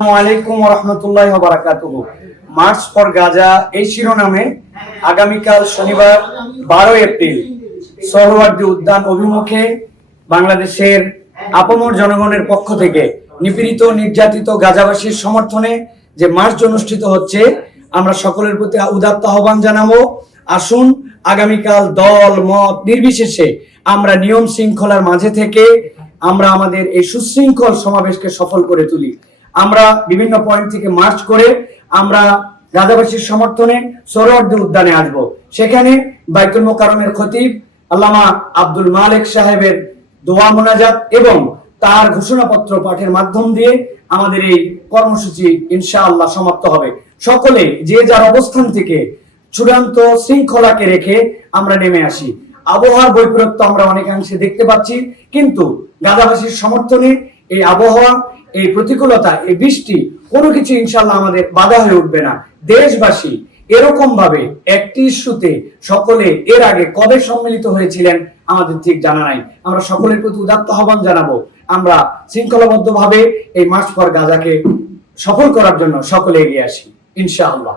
আসসালামু ওয়া রাহমাতুল্লাহি ওয়া বারাকাতুহু। মার্চ ফর গাজা এই শিরোনামে আগামীকাল শনিবার 12 এপ্রিল সোহরাওয়ার্দী উদ্যান অভিমুখে বাংলাদেশের আপামর জনগণের পক্ষ থেকে নিপীড়িত নির্যাতিত গাজাবাসীর সমর্থনে যে মার্চ অনুষ্ঠিত হচ্ছে, আমরা সকলের প্রতি উদাত্ত আহ্বান জানাবো। আসুন আগামীকাল দল মত নির্বিশেষে আমরা নিয়ম শৃঙ্খলার মাঝে থেকে আমরা আমাদের এই সুশৃঙ্খল সমাবেশকে সফল করে তুলি। আমরা বিভিন্ন পয়েন্ট থেকে মার্চ করে আমরা গাজাবাসীর সমর্থনে সোহরাওয়ার্দী উদ্যানে আসব। সেখানে বাইতুল মোকাররমের খতিব আল্লামা আব্দুল মালেক সাহেবের দোয়া মোনাজাত এবং তার ঘোষণাপত্র পাঠের মাধ্যম দিয়ে আমাদের এই কর্মসূচি ইনশাআল্লাহ সমাপ্ত হবে। সকলে যে যার অবস্থান থেকে চূড়ান্ত শৃঙ্খলাকে রেখে আমরা নেমে আসি। আবহাওয়ার বৈপরীত্য আমরা অনেকাংশে দেখতে পাচ্ছি, কিন্তু গাজাবাসীর সমর্থনে এই আবহাওয়া, এই প্রতিকূলতা, এই বৃষ্টি কোনো কিছু ইনশাআল্লাহ আমাদের বাধা হয়ে উঠবে না। দেশবাসী এরকম ভাবে একটি ইস্যুতে সকলে এর আগে কবে সম্মিলিত হয়েছিলেন আমাদের ঠিক জানা নাই। আমরা সকলের প্রতি উদাত্ত আহ্বান জানাবো, আমরা শৃঙ্খলাবদ্ধভাবে এই মার্চ ফর গাজাকে সফল করার জন্য সকলে এগিয়ে আসি ইনশাআল্লাহ।